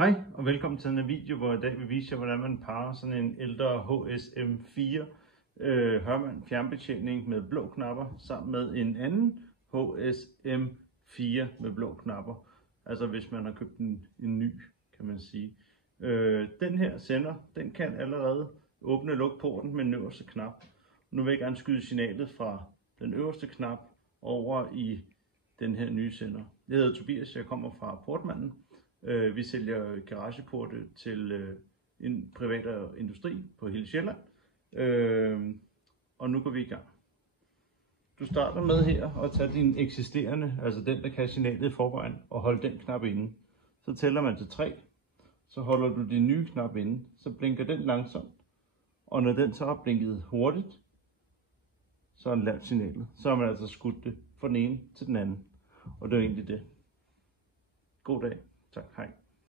Hej og velkommen til denne video, hvor i dag vil vise jer, hvordan man parer sådan en ældre HSM4 Hørmann fjernbetjening med blå knapper sammen med en anden HSM4 med blå knapper. Altså hvis man har købt en ny, kan man sige. Den her sender, den kan allerede åbne og lukke porten med den øverste knap. Nu vil jeg gerne skyde signalet fra den øverste knap over i den her nye sender. Jeg hedder Tobias, jeg kommer fra Portmanden. Vi sælger garageporte til en privat og industri på hele Sjælland. Og nu går vi i gang. Du starter med her at tage din eksisterende, altså den der kan signalet i forvejen, og holde den knap inde. Så tæller man til 3. Så holder du din nye knap inde. Så blinker den langsomt. Og når den så har blinket hurtigt, så har den lavet signalet. Så har man altså skudt det fra den ene til den anden. Og det er egentlig det. God dag. Tak. Hej.